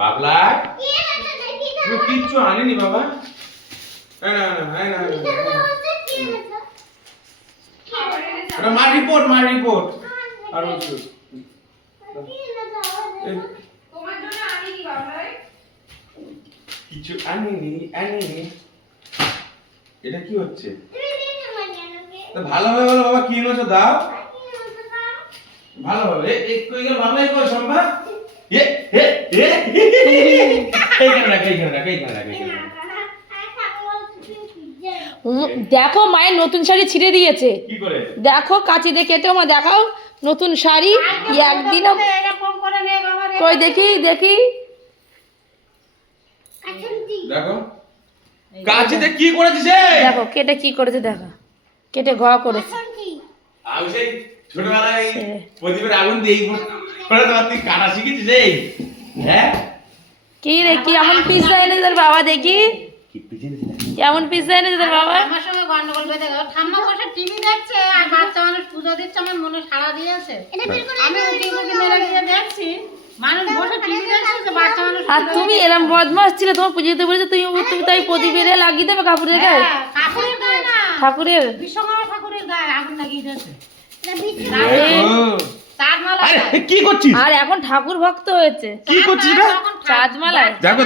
বাবলা তুমি কিচ্ছু আনিনি বাবা। মার রিপোর্ট আর কিছু আনিনি। এটা কি হচ্ছে? ভালোভাবে বলো বাবা, কি এনেছো দাও ভালোভাবে। বাবাই কই সম্ভব দেখো মায়ের নতুন শাড়ি ছিঁড়ে দিয়েছে। কি করে দেখো কাচি দিয়ে কেটে মা দেখাও নতুন শাড়ি। একদিনও কই দেখি দেখো কাচিতে কি করেছিস? দেখো কেটে কি করেছে, দেখো কেটে ঘ করেছে। আমি সেই ছোটবেলায় প্রদীপের আগুন দিয়ে তুই কাটা শিখেছিস? হ্যাঁ কি রে কি এমন পিজ্জা এনেছে তোর বাবা? দেখি কেমন পিজ্জা এনেছে তোর বাবা। আমার সঙ্গে গন্ডগোল বেঁধে গেল। ঠাম্মা বসে টিভি দেখছে আর বাচ্চা মানুষ পূজা দিচ্ছে, আমার মনে সাড়া দিয়েছে। আমি উঠি মেরে গিয়ে দেখছি মানুষ বসে টিভি দেখছে, যে বাচ্চা মানুষ। আর তুমি এরম বদমাস ছিল, তোমার পুজো দিতে বলেছে তুমি তাই প্রদীপের লাগিয়ে দেবে কাপড়ের গায়ে। কাপড়ের গায়ে না, ঠাকুরের বিশ্বকর্মা ঠাকুরের গায়ে আগুন লাগিয়ে দিয়েছে। কি করছিস? আর এখন ঠাকুর ভক্ত হয়েছে। কি করছিস রে? চাঁদমালায় দেখো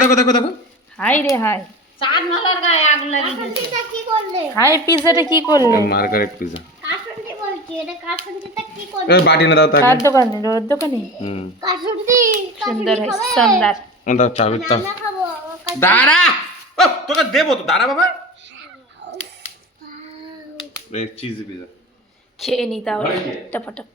হাই রে হাই, চাঁদমালার গায়ে আগুন লাগিয়ে দিয়েছে। হাই পিজ্জাটা কি করলে? Margaret pizza. কাসুন্দি বলছি, এটা কাসুন্দিটা কি করলে? এই বাটি না দাও তাকে। কার দোকানে? ওর দোকানে। কাসুন্দি সুন্দর হয়েছে, সুন্দর। দাও চাবি দাও। আমরা খাবো। দাঁড়া, ও তোকে দেবো তো, দাঁড়া বাবা। এই চিজ পিজ্জা খেয়ে নি তাহলে টপাটপ।